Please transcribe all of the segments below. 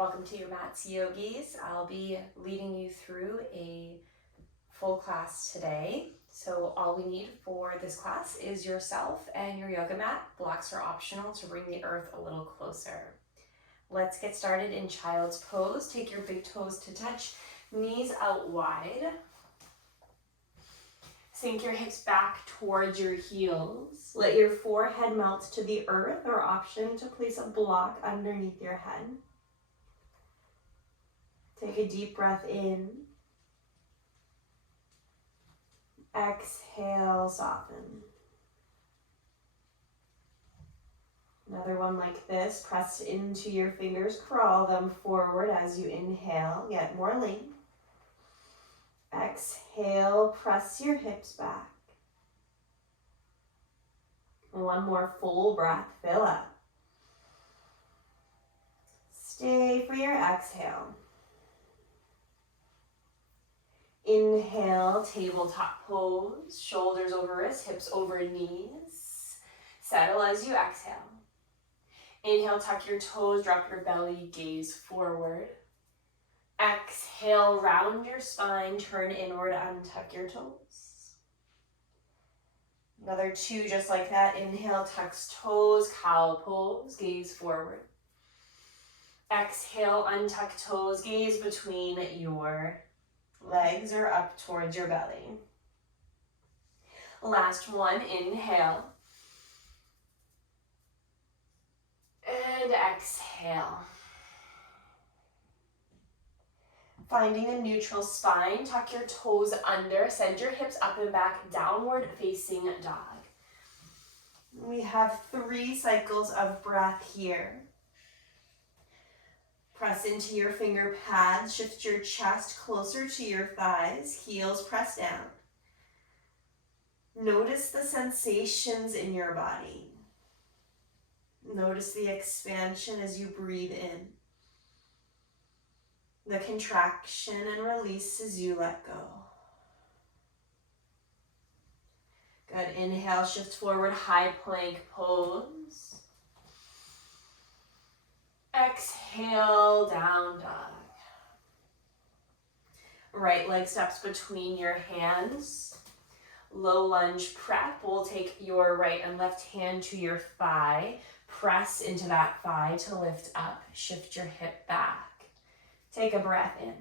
Welcome to your Mats Yogis. I'll be leading you through a full class today. So all we need for this class is yourself and your yoga mat. Blocks are optional to bring the earth a little closer. Let's get started in child's pose. Take your big toes to touch, knees out wide. Sink your hips back towards your heels. Let your forehead melt to the earth, or option to place a block underneath your head. Take a deep breath in. Exhale, soften. Another one like this. Press into your fingers, crawl them forward as you inhale. Get more length. Exhale, press your hips back. One more full breath, fill up. Stay for your exhale. Inhale, tabletop pose, shoulders over wrists, hips over knees. Settle as you exhale. Inhale, tuck your toes, drop your belly, gaze forward. Exhale, round your spine, turn inward, untuck your toes. Another two just like that. Inhale, tucks toes, cow pose, gaze forward. Exhale, untuck toes, gaze between your legs or up towards your belly. Last one, inhale. And exhale. Finding a neutral spine, tuck your toes under, send your hips up and back, downward facing dog. We have 3 cycles of breath here. Press into your finger pads, shift your chest closer to your thighs, heels press down. Notice the sensations in your body. Notice the expansion as you breathe in. The contraction and release as you let go. Good, inhale, shift forward, high plank pose. Exhale, down dog. Right leg steps between your hands. Low lunge prep. We'll take your right and left hand to your thigh. Press into that thigh to lift up. Shift your hip back. Take a breath in.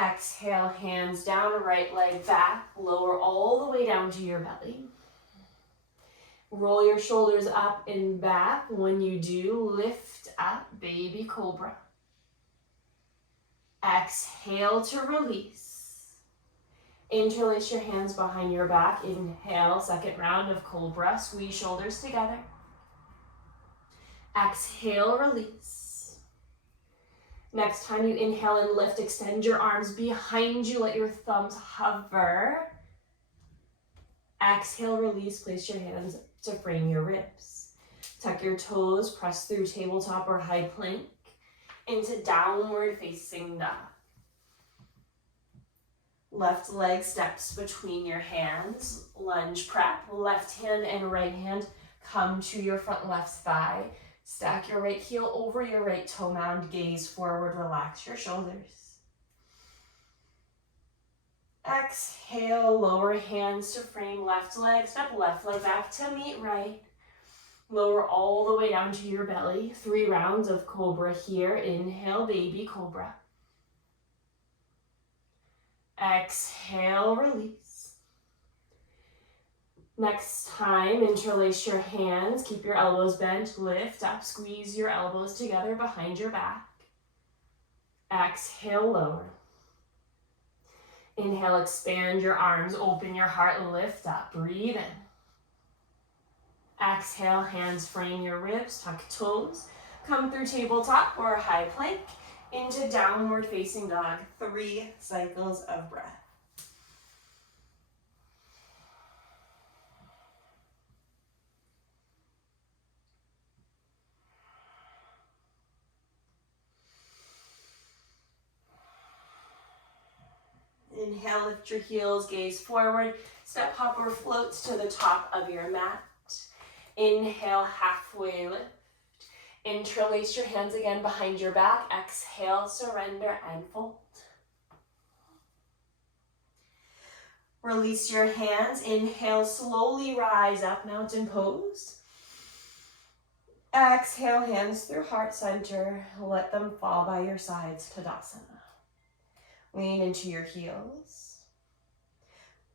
Exhale, hands down, right leg back. Lower all the way down to your belly. Roll your shoulders up and back. When you do, lift up, baby cobra. Exhale to release. Interlace your hands behind your back. Inhale, second round of cobra. Squeeze shoulders together. Exhale, release. Next time you inhale and lift, extend your arms behind you. Let your thumbs hover. Exhale, release. Place your hands to frame your ribs. Tuck your toes, press through tabletop or high plank into downward facing dog. Left leg steps between your hands. Lunge prep, left hand and right hand come to your front left thigh. Stack your right heel over your right toe mound, gaze forward, relax your shoulders. Exhale, lower hands to frame left leg, step left leg back to meet right. Lower all the way down to your belly. 3 rounds of cobra here. Inhale, baby cobra. Exhale, release. Next time, interlace your hands, keep your elbows bent, lift up, squeeze your elbows together behind your back. Exhale, lower. Inhale, expand your arms, open your heart, lift up, breathe in. Exhale, hands frame your ribs, tuck toes, come through tabletop or high plank into downward facing dog. 3 cycles of breath. Inhale, lift your heels, gaze forward. Step hop or floats to the top of your mat. Inhale, halfway lift. Interlace your hands again behind your back. Exhale, surrender, and fold. Release your hands. Inhale, slowly rise up, mountain pose. Exhale, hands through heart center. Let them fall by your sides, Tadasana. Lean into your heels.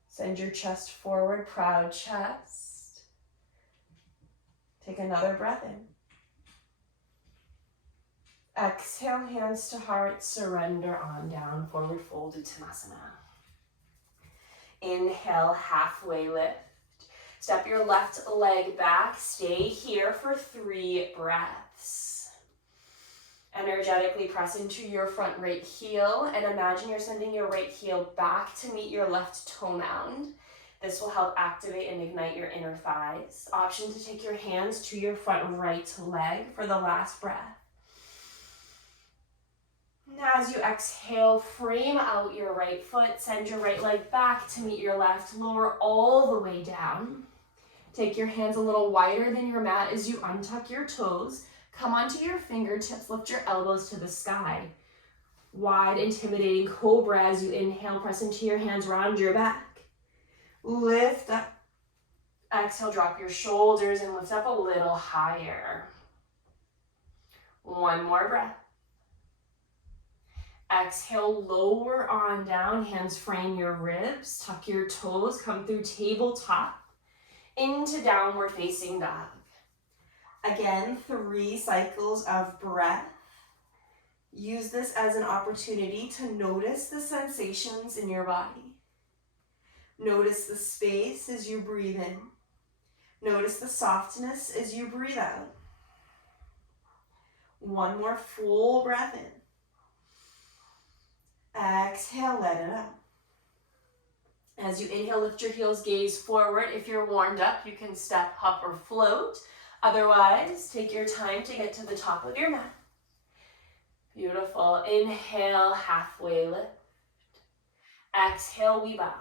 Send your chest forward, proud chest. Take another breath in. Exhale, hands to heart, surrender on down, forward fold, Uttanasana. Inhale, halfway lift. Step your left leg back. Stay here for 3 breaths. Energetically press into your front right heel and imagine you're sending your right heel back to meet your left toe mound. This will help activate and ignite your inner thighs. Option to take your hands to your front right leg for the last breath. Now as you exhale, frame out your right foot, send your right leg back to meet your left, lower all the way down. Take your hands a little wider than your mat as you untuck your toes. Come onto your fingertips, lift your elbows to the sky. Wide, intimidating cobra as you inhale, press into your hands, round your back. Lift up. Exhale, drop your shoulders and lift up a little higher. One more breath. Exhale, lower on down, hands frame your ribs, tuck your toes, come through tabletop, into downward facing dog. Again, 3 cycles of breath. Use this as an opportunity to notice the sensations in your body. Notice the space as you breathe in. Notice the softness as you breathe out. One more full breath in. Exhale, let it out. As you inhale, lift your heels, gaze forward. If you're warmed up, you can step, hop, or float. Otherwise, take your time to get to the top of your mat. Beautiful. Inhale, halfway lift. Exhale, we bow.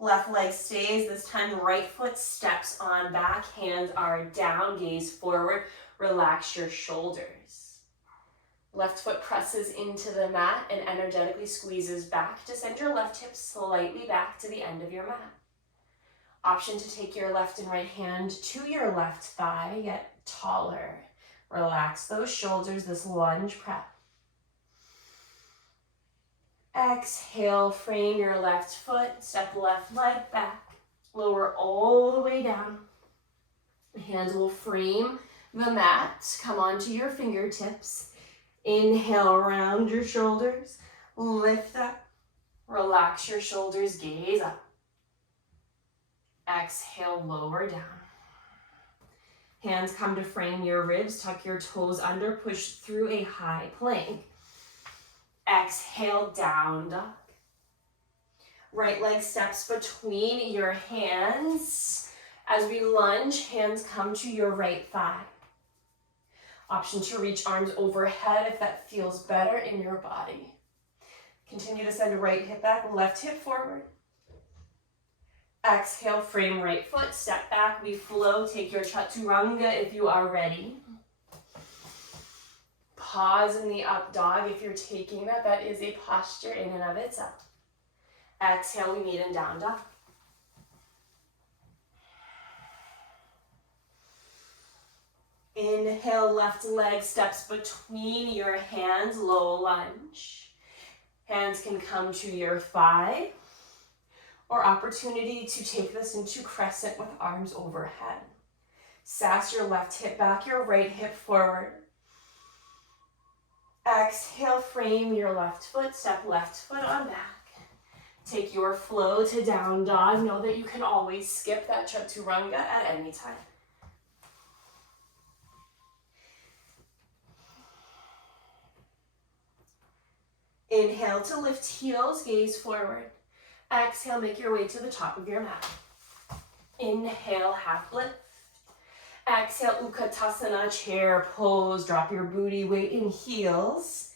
Left leg stays. This time, the right foot steps on back. Hands are down, gaze forward. Relax your shoulders. Left foot presses into the mat and energetically squeezes back to send your left hip slightly back to the end of your mat. Option to take your left and right hand to your left thigh, get taller. Relax those shoulders, this lunge prep. Exhale, frame your left foot, step left leg back. Lower all the way down. Hands will frame the mat, come onto your fingertips. Inhale, round your shoulders, lift up, relax your shoulders, gaze up. Exhale, lower down. Hands come to frame your ribs, tuck your toes under, push through a high plank. Exhale, down dog. Right leg steps between your hands. As we lunge, hands come to your right thigh. Option to reach arms overhead if that feels better in your body. Continue to send right hip back, left hip forward. Exhale, frame right foot, step back, we flow. Take your chaturanga if you are ready. Pause in the up dog if you're taking that. That is a posture in and of itself. Exhale, we meet in down dog. Inhale, left leg steps between your hands, low lunge. Hands can come to your thigh, or opportunity to take this into crescent with arms overhead. Sass your left hip back, your right hip forward. Exhale, frame your left foot, step left foot on back. Take your flow to down dog. Know that you can always skip that chaturanga at any time. Inhale to lift heels, gaze forward. Exhale, make your way to the top of your mat. Inhale, half lift. Exhale, Utkatasana, chair pose. Drop your booty weight in heels.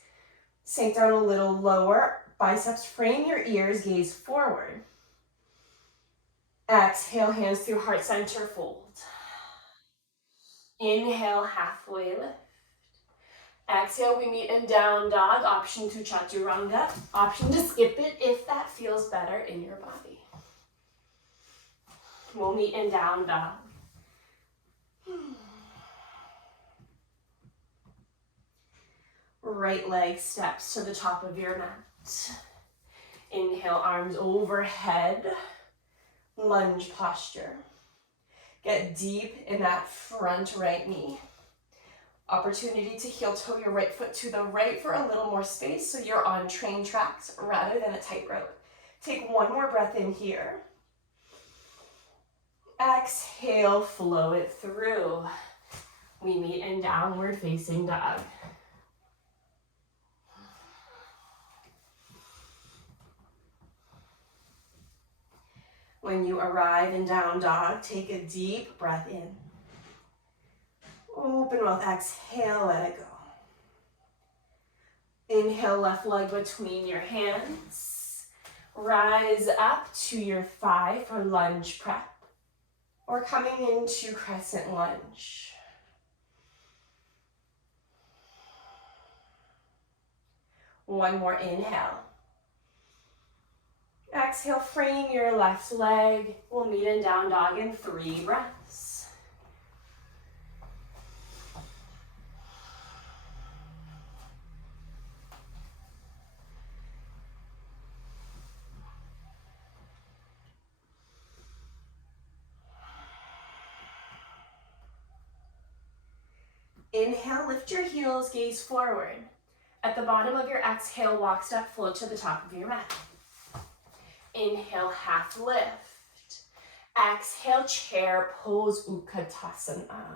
Sink down a little lower. Biceps frame your ears, gaze forward. Exhale, hands through heart center, fold. Inhale, halfway lift. Exhale, we meet in down dog. Option to chaturanga. Option to skip it if that feels better in your body. We'll meet in down dog. Right leg steps to the top of your mat. Inhale, arms overhead. Lunge posture. Get deep in that front right knee. Opportunity to heel toe your right foot to the right for a little more space so you're on train tracks rather than a tightrope. Take one more breath in here. Exhale, flow it through. We meet in downward facing dog. When you arrive in down dog, take a deep breath in. Open mouth, exhale, let it go. Inhale, left leg between your hands. Rise up to your thigh for lunge prep, or coming into crescent lunge. One more inhale. Exhale, frame your left leg. We'll meet in down dog in 3 breaths. Inhale, lift your heels, gaze forward. At the bottom of your exhale, walk, step, float to the top of your mat. Inhale, half lift. Exhale, chair pose, Utkatasana.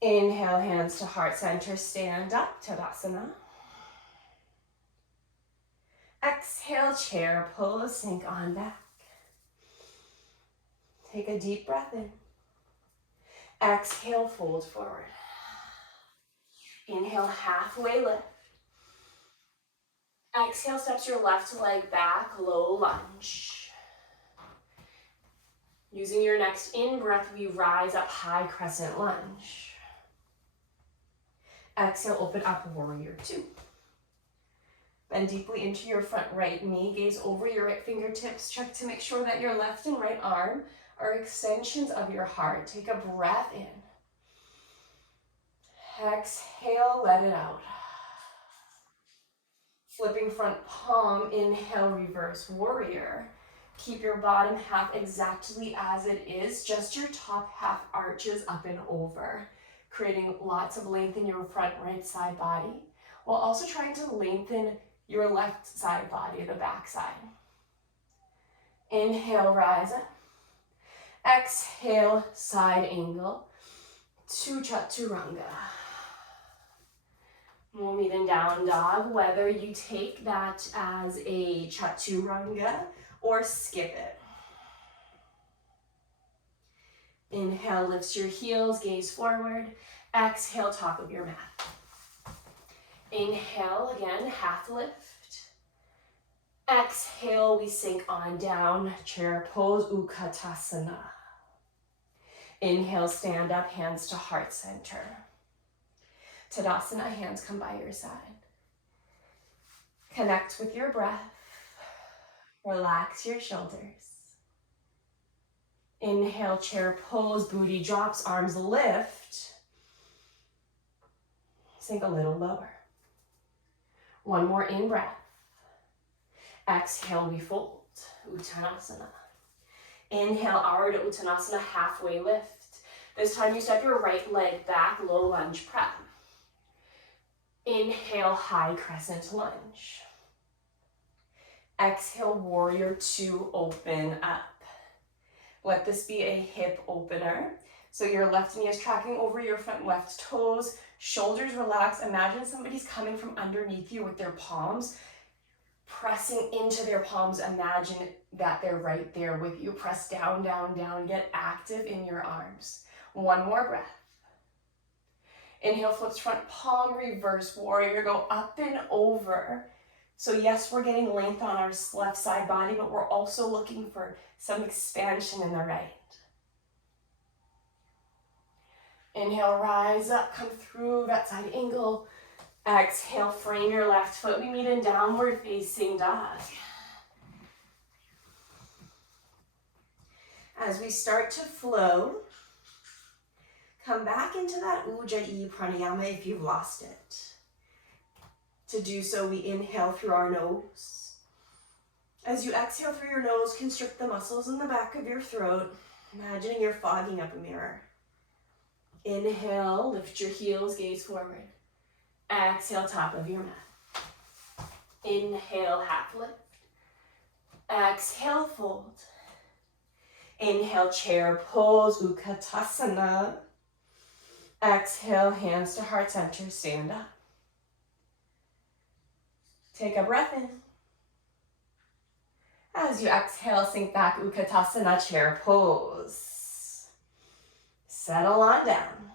Inhale, hands to heart center, stand up, Tadasana. Exhale, chair pose, sink on back. Take a deep breath in. Exhale, fold forward. Inhale, halfway lift. Exhale, steps your left leg back, low lunge. Using your next in-breath, we rise up, high crescent lunge. Exhale, open up, warrior 2. Bend deeply into your front right knee, gaze over your right fingertips. Check to make sure that your left and right arm are extensions of your heart. Take a breath in. Exhale, let it out. Flipping front palm, inhale, reverse warrior. Keep your bottom half exactly as it is, just your top half arches up and over, creating lots of length in your front right side body, while also trying to lengthen your left side body, the back side. Inhale, rise up. Exhale, side angle to chaturanga. We'll meet in down dog, whether you take that as a chaturanga or skip it. Inhale, lifts your heels, gaze forward. Exhale, top of your mat. Inhale, again, half lift. Exhale, we sink on down, chair pose, Utkatasana. Inhale, stand up, hands to heart center. Tadasana, hands come by your side. Connect with your breath. Relax your shoulders. Inhale, chair pose, booty drops, arms lift. Sink a little lower. One more in-breath. Exhale, we fold, Uttanasana. Inhale, Ardha Uttanasana, halfway lift. This time you step your right leg back, low lunge prep. Inhale, high crescent lunge. Exhale, warrior 2, open up. Let this be a hip opener. So your left knee is tracking over your front left toes, shoulders relax. Imagine somebody's coming from underneath you with their palms, pressing into their palms. Imagine that they're right there with you. Press down, down, down. Get active in your arms. One more breath. Inhale, flips front palm, reverse warrior. Go up and over. So yes, we're getting length on our left side body, but we're also looking for some expansion in the right. Inhale, rise up, come through that side angle. Exhale, frame your left foot. We meet in downward facing dog. As we start to flow, come back into that Ujjayi Pranayama if you've lost it. To do so, we inhale through our nose. As you exhale through your nose, constrict the muscles in the back of your throat, imagining you're fogging up a mirror. Inhale, lift your heels, gaze forward. Exhale, top of your mat. Inhale, half lift. Exhale, fold. Inhale, chair pose, Utkatasana. Exhale, hands to heart center, stand up. Take a breath in. As you exhale, sink back, Utkatasana, chair pose. Settle on down.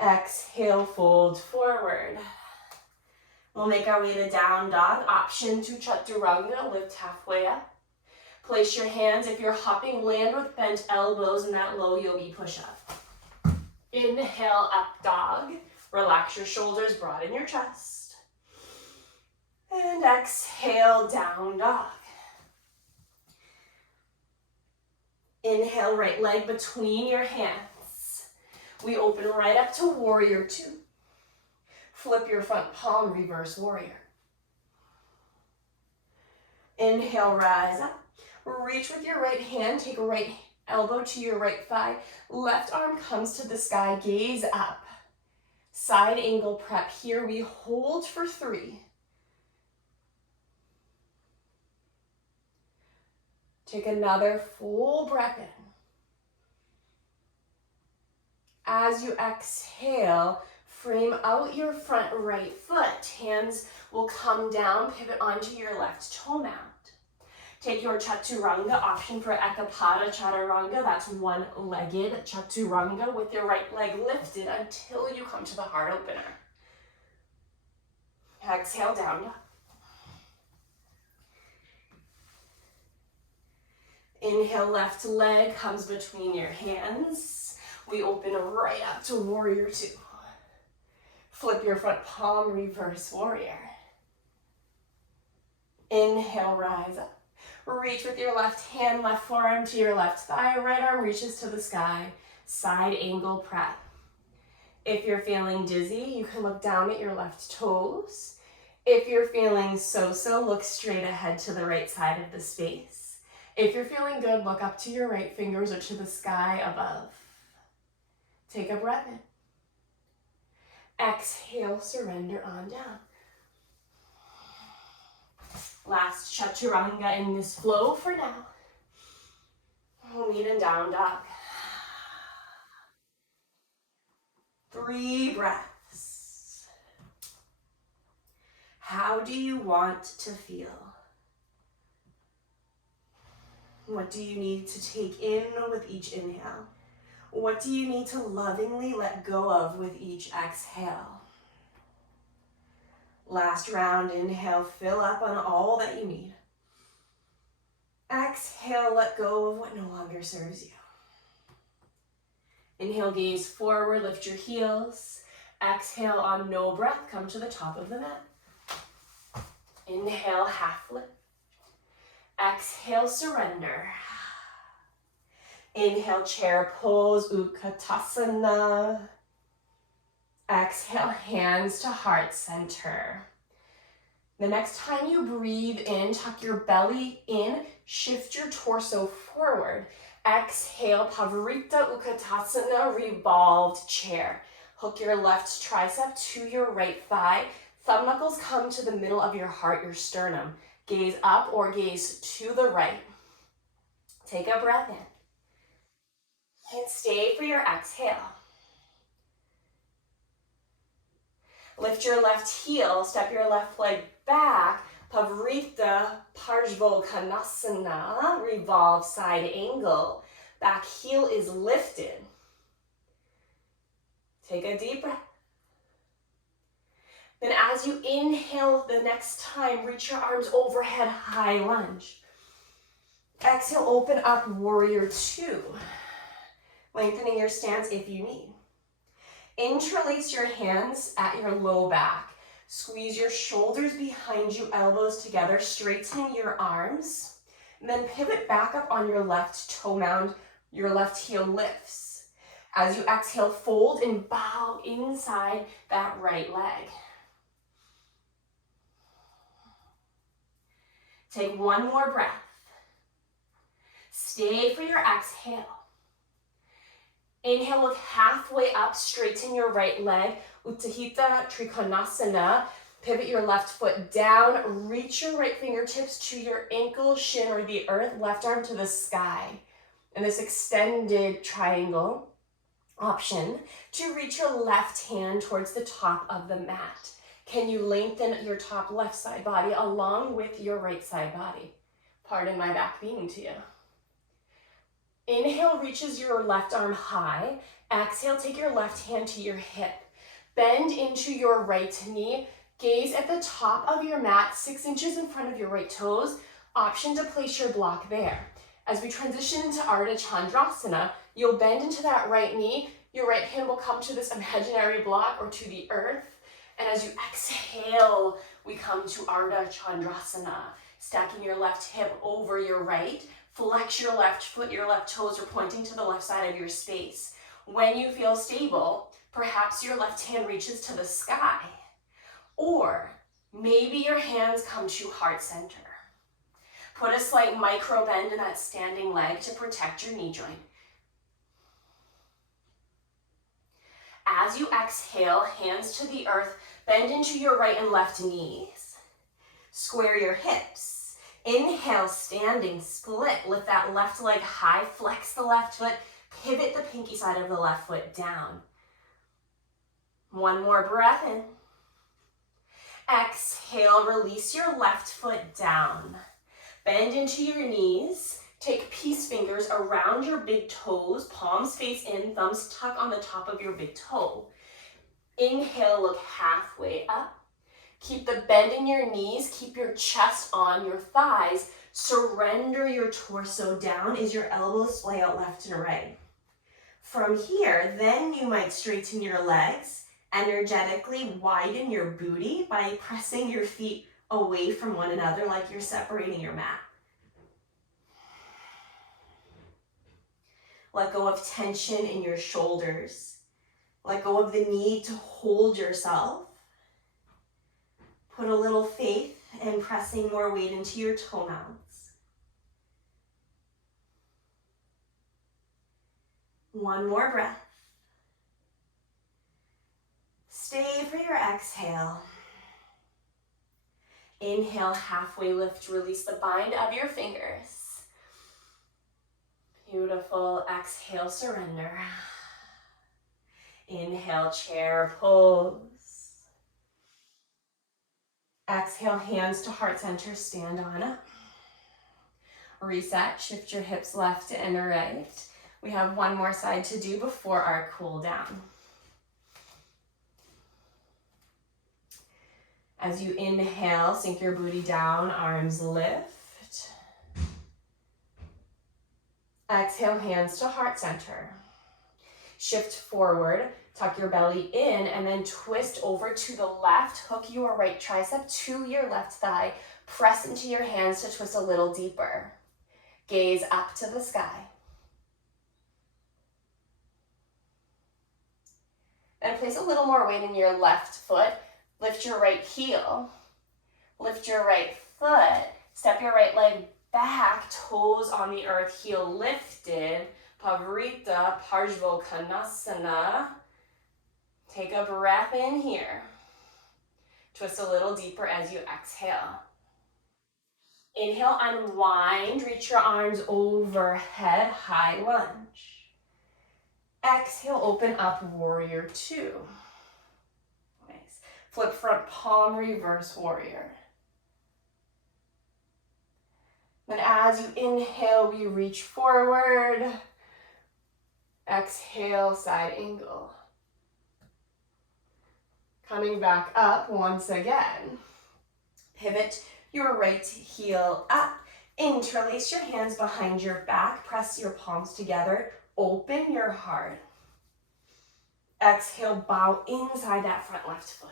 Exhale, fold forward. We'll make our way to down dog. Option to chaturanga, lift halfway up. Place your hands, if you're hopping, land with bent elbows in that low yogi push-up. Inhale, up dog. Relax your shoulders, broaden your chest. And exhale, down dog. Inhale, right leg between your hands. We open right up to warrior two. Flip your front palm, reverse warrior. Inhale, rise up. Reach with your right hand, take a right elbow to your right thigh. Left arm comes to the sky, gaze up. Side angle prep. Here we hold for 3. Take another full breath in. As you exhale, frame out your front right foot. Hands will come down, pivot onto your left toe mount. Take your chaturanga, option for Ekapada Chaturanga. That's one-legged chaturanga with your right leg lifted until you come to the heart opener. Exhale, down dog. Inhale, left leg comes between your hands. We open right up to warrior two. Flip your front palm, reverse warrior. Inhale, rise up. Reach with your left hand, left forearm to your left thigh. Right arm reaches to the sky. Side angle prep. If you're feeling dizzy, you can look down at your left toes. If you're feeling so-so, look straight ahead to the right side of the space. If you're feeling good, look up to your right fingers or to the sky above. Take a breath in. Exhale, surrender on down. Last chaturanga in this flow for now. We'll meet in down dog. 3 breaths. How do you want to feel? What do you need to take in with each inhale? What do you need to lovingly let go of with each exhale? Last round, inhale, fill up on all that you need. Exhale, let go of what no longer serves you. Inhale, gaze forward, lift your heels. Exhale, on no breath, come to the top of the mat. Inhale, half lift. Exhale, surrender. Inhale, chair pose, Utkatasana. Exhale, hands to heart center. The next time you breathe in, tuck your belly in, shift your torso forward. Exhale, Pavarita Utkatasana, revolved chair. Hook your left tricep to your right thigh. Thumb knuckles come to the middle of your heart, your sternum. Gaze up or gaze to the right. Take a breath in. And stay for your exhale. Lift your left heel, step your left leg back. Pavarita Parshvottanasana, revolve side angle. Back heel is lifted. Take a deep breath. Then as you inhale the next time, reach your arms overhead, high lunge. Exhale, open up, warrior two. lengthening your stance if you need. Interlace your hands at your low back. Squeeze your shoulders behind you, elbows together, straighten your arms. And then pivot back up on your left toe mound, your left heel lifts. As you exhale, fold and bow inside that right leg. Take one more breath. Stay for your exhale. Inhale, look halfway up, straighten your right leg. Utthita Trikonasana. Pivot your left foot down. Reach your right fingertips to your ankle, shin, or the earth. Left arm to the sky. In this extended triangle option, to reach your left hand towards the top of the mat. Can you lengthen your top left side body along with your right side body? Pardon my back being to you. Inhale, reaches your left arm high. Exhale, take your left hand to your hip. Bend into your right knee. Gaze at the top of your mat, 6 inches in front of your right toes. Option to place your block there. As we transition into Ardha Chandrasana, you'll bend into that right knee. Your right hand will come to this imaginary block or to the earth. And as you exhale, we come to Ardha Chandrasana. Stacking your left hip over your right. Flex your left foot, your left toes are pointing to the left side of your space. When you feel stable, perhaps your left hand reaches to the sky. Or maybe your hands come to heart center. Put a slight micro bend in that standing leg to protect your knee joint. As you exhale, hands to the earth, bend into your right and left knees. Square your hips. Inhale, standing, split. Lift that left leg high, flex the left foot, pivot the pinky side of the left foot down. One more breath in. Exhale, release your left foot down. Bend into your knees. Take peace fingers around your big toes, palms face in, thumbs tuck on the top of your big toe. Inhale, look halfway up. Keep the bend in your knees, keep your chest on your thighs. Surrender your torso down as your elbows splay out left and right. From here, then you might straighten your legs, energetically widen your booty by pressing your feet away from one another like you're separating your mat. Let go of tension in your shoulders. Let go of the need to hold yourself. Put a little faith in pressing more weight into your toe mounts. One more breath. Stay for your exhale. Inhale, halfway lift, release the bind of your fingers. Beautiful. Exhale, surrender. Inhale, chair pose. Exhale, hands to heart center, stand on up. Reset, shift your hips left and right. We have one more side to do before our cool down. As you inhale, sink your booty down, arms lift. Exhale, hands to heart center. Shift forward, tuck your belly in, and then twist over to the left. Hook your right tricep to your left thigh. Press into your hands to twist a little deeper. Gaze up to the sky. And place a little more weight in your left foot. Lift your right heel. Lift your right foot. Step your right leg back, toes on the earth, heel lifted. Pavarita Parshvottanasana. Take a breath in here. Twist a little deeper as you exhale. Inhale, unwind, reach your arms overhead, high lunge. Exhale, open up, warrior two. Nice. Flip front palm, reverse warrior. Then as you inhale, we reach forward. Exhale, side angle. Coming back up once again. Pivot your right heel up. Interlace your hands behind your back. Press your palms together. Open your heart. Exhale, bow inside that front left foot.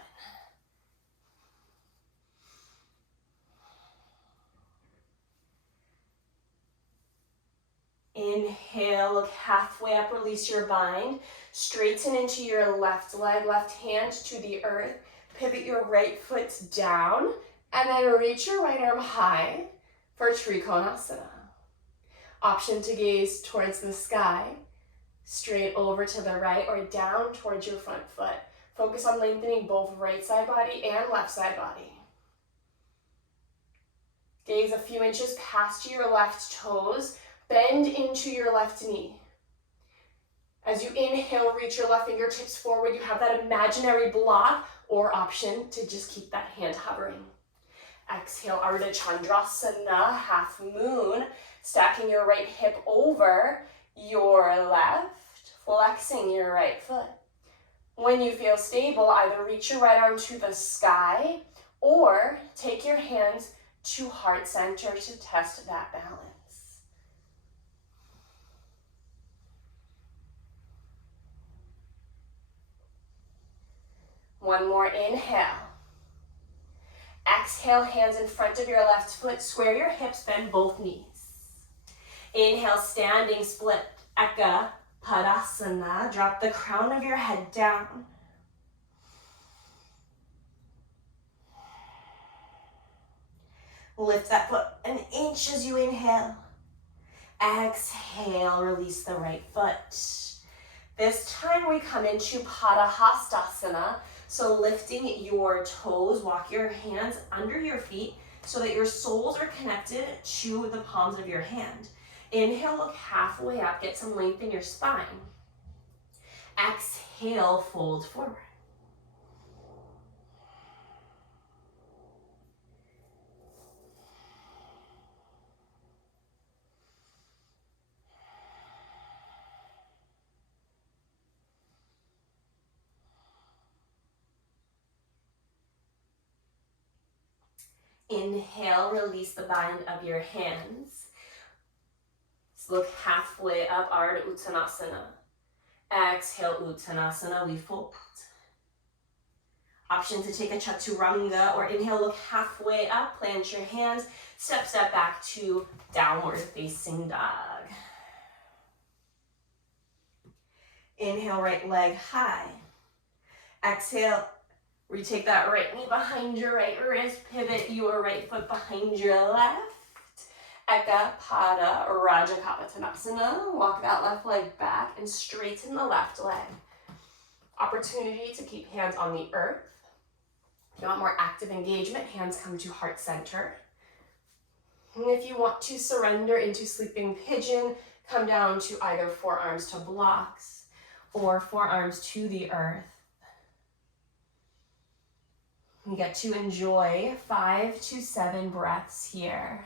Inhale, look halfway up, release your bind. Straighten into your left leg, left hand to the earth. Pivot your right foot down, and then reach your right arm high for Trikonasana. Option to gaze towards the sky, straight over to the right or down towards your front foot. Focus on lengthening both right side body and left side body. Gaze a few inches past your left toes. Bend into your left knee. As you inhale, reach your left fingertips forward. You have that imaginary block or option to just keep that hand hovering. Exhale, Ardha Chandrasana, half moon. Stacking your right hip over your left, flexing your right foot. When you feel stable, either reach your right arm to the sky or take your hands to heart center to test that balance. One more inhale. Exhale, hands in front of your left foot. Square your hips, bend both knees. Inhale, standing split, Eka Padasana. Drop the crown of your head down. Lift that foot an inch as you inhale. Exhale, release the right foot. This time we come into Padahastasana. So lifting your toes, walk your hands under your feet so that your soles are connected to the palms of your hand. Inhale, look halfway up, get some length in your spine. Exhale, fold forward. Inhale, release the bind of your hands. So look halfway up, Ardha Uttanasana. Exhale, Uttanasana, we fold. Option to take a Chaturanga or inhale, look halfway up, plant your hands, step back to downward facing dog. Inhale, right leg high. Exhale, retake that right knee behind your right wrist, pivot your right foot behind your left. Eka Pada Rajakapatanasana. Walk that left leg back and straighten the left leg. Opportunity to keep hands on the earth. If you want more active engagement, hands come to heart center. And if you want to surrender into sleeping pigeon, come down to either forearms to blocks or forearms to the earth. You get to enjoy 5 to 7 breaths here.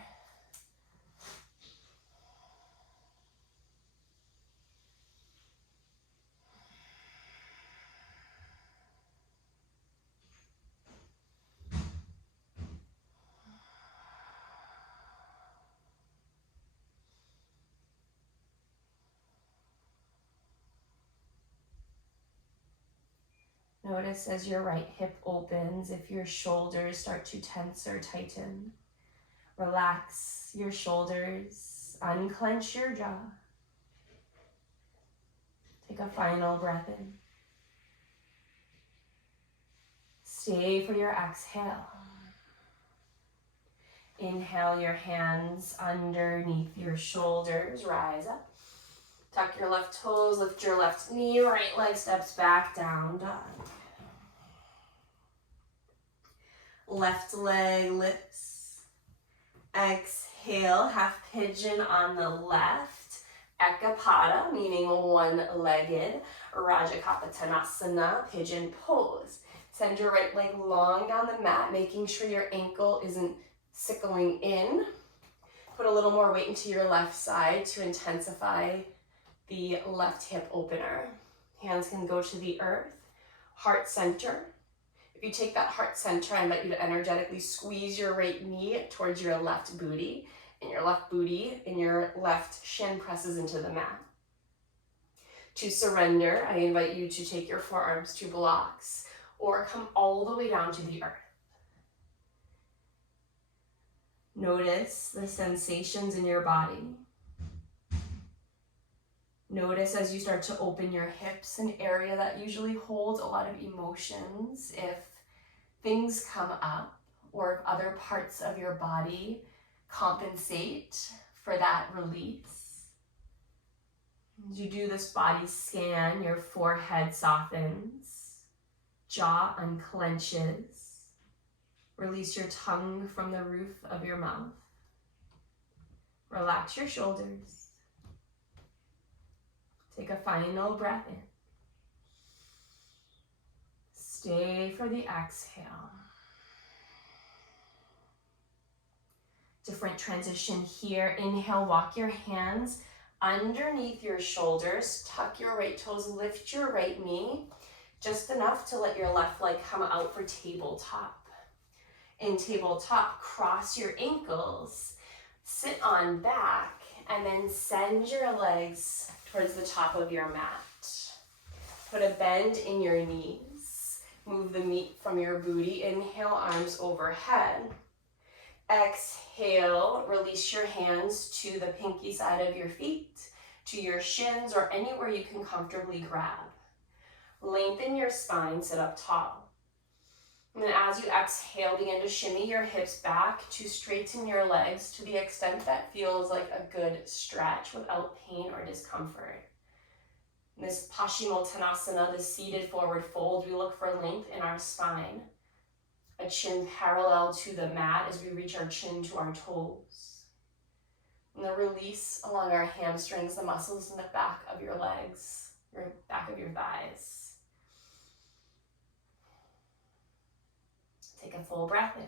Notice as your right hip opens, if your shoulders start to tense or tighten. Relax your shoulders, unclench your jaw. Take a final breath in. Stay for your exhale. Inhale your hands underneath your shoulders, rise up. Tuck your left toes, lift your left knee, right leg steps back, down dog. Left leg lifts. Exhale, half pigeon on the left. Eka Pada, meaning one-legged. Rajakapatanasana, pigeon pose. Send your right leg long down the mat, making sure your ankle isn't sickling in. Put a little more weight into your left side to intensify the left hip opener. Hands can go to the earth, heart center. If you take that heart center, I invite you to energetically squeeze your right knee towards your left booty. in your left booty, and your left shin presses into the mat. To surrender, I invite you to take your forearms to blocks or come all the way down to the earth. Notice the sensations in your body. Notice as you start to open your hips, an area that usually holds a lot of emotions, if things come up or if other parts of your body compensate for that release. As you do this body scan, your forehead softens, jaw unclenches. Release your tongue from the roof of your mouth. Relax your shoulders. Take a final breath in. Stay for the exhale. Different transition here. Inhale, walk your hands underneath your shoulders. Tuck your right toes, lift your right knee. Just enough to let your left leg come out for tabletop. In tabletop, cross your ankles, sit on back, and then send your legs towards the top of your mat. Put a bend in your knees. Move the meat from your booty. Inhale, arms overhead. Exhale, release your hands to the pinky side of your feet, to your shins, or anywhere you can comfortably grab. Lengthen your spine, sit up tall. And then as you exhale, begin to shimmy your hips back to straighten your legs to the extent that feels like a good stretch without pain or discomfort. In this Paschimottanasana, the seated forward fold, we look for length in our spine. A chin parallel to the mat as we reach our chin to our toes. And the release along our hamstrings, the muscles in the back of your legs, your back of your thighs. Take a full breath in.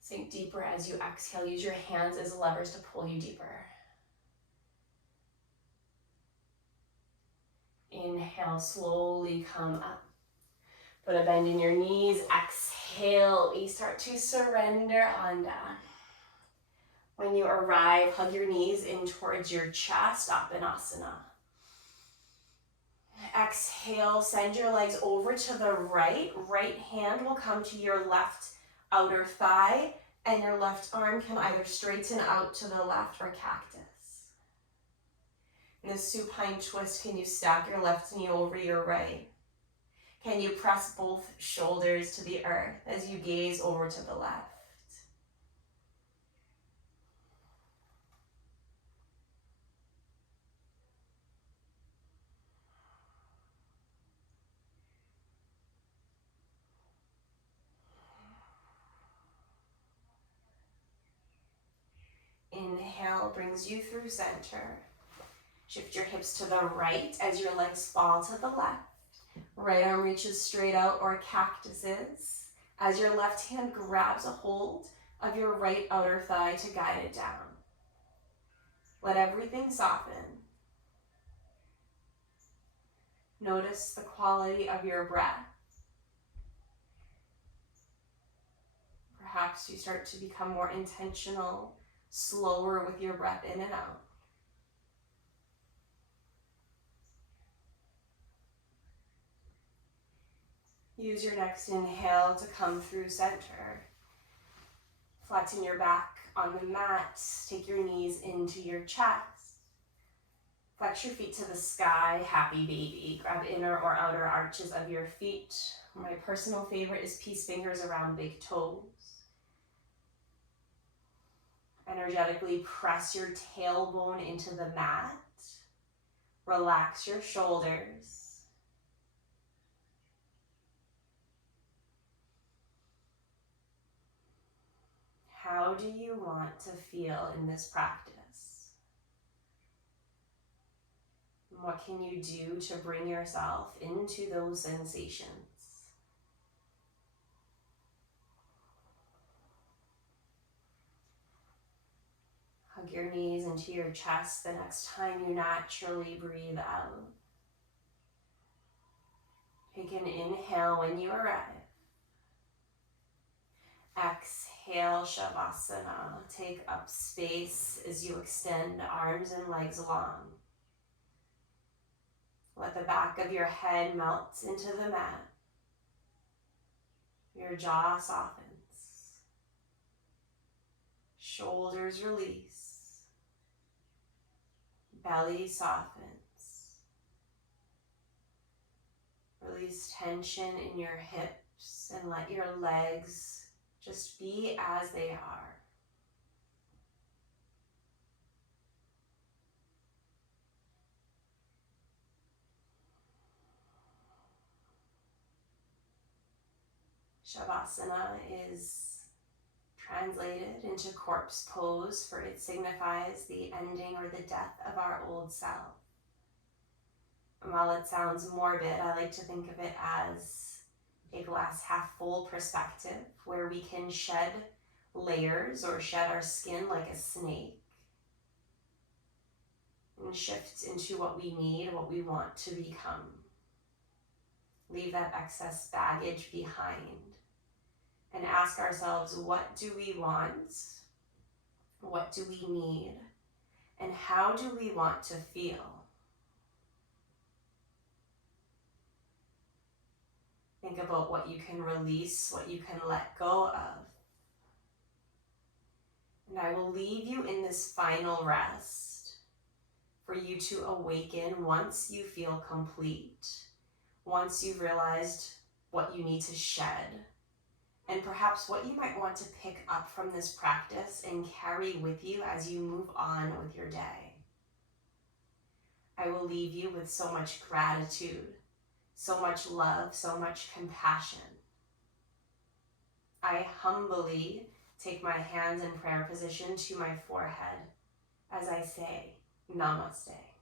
Sink deeper as you exhale. Use your hands as levers to pull you deeper. Inhale, slowly come up. Put a bend in your knees. Exhale, we start to surrender on down. When you arrive, hug your knees in towards your chest, Appanasana. Exhale, send your legs over to the right. Right hand will come to your left outer thigh, and your left arm can either straighten out to the left or cactus. In the supine twist, can you stack your left knee over your right? Can you press both shoulders to the earth as you gaze over to the left? Inhale brings you through center. Shift your hips to the right as your legs fall to the left. Right arm reaches straight out or cactuses as your left hand grabs a hold of your right outer thigh to guide it down. Let everything soften. Notice the quality of your breath. Perhaps you start to become more intentional, slower with your breath in and out. Use your next inhale to come through center. Flatten your back on the mat. Take your knees into your chest. Flex your feet to the sky, happy baby. Grab inner or outer arches of your feet. My personal favorite is peace fingers around big toes. Energetically press your tailbone into the mat. Relax your shoulders. How do you want to feel in this practice? What can you do to bring yourself into those sensations? Hug your knees into your chest the next time you naturally breathe out. Take an inhale when you arrive. Exhale, Shavasana. Take up space as you extend arms and legs long. Let the back of your head melt into the mat. Your jaw softens. Shoulders release. Belly softens. Release tension in your hips and let your legs just be as they are. Shavasana is translated into corpse pose, for it signifies the ending or the death of our old self. And while it sounds morbid, I like to think of it as a glass half full perspective where we can shed layers or shed our skin like a snake and shift into what we need, what we want to become. Leave that excess baggage behind and ask ourselves, what do we want? What do we need? And how do we want to feel? Think about what you can release, what you can let go of. And I will leave you in this final rest for you to awaken once you feel complete, once you've realized what you need to shed, and perhaps what you might want to pick up from this practice and carry with you as you move on with your day. I will leave you with so much gratitude, so much love, so much compassion. I humbly take my hands in prayer position to my forehead as I say, Namaste.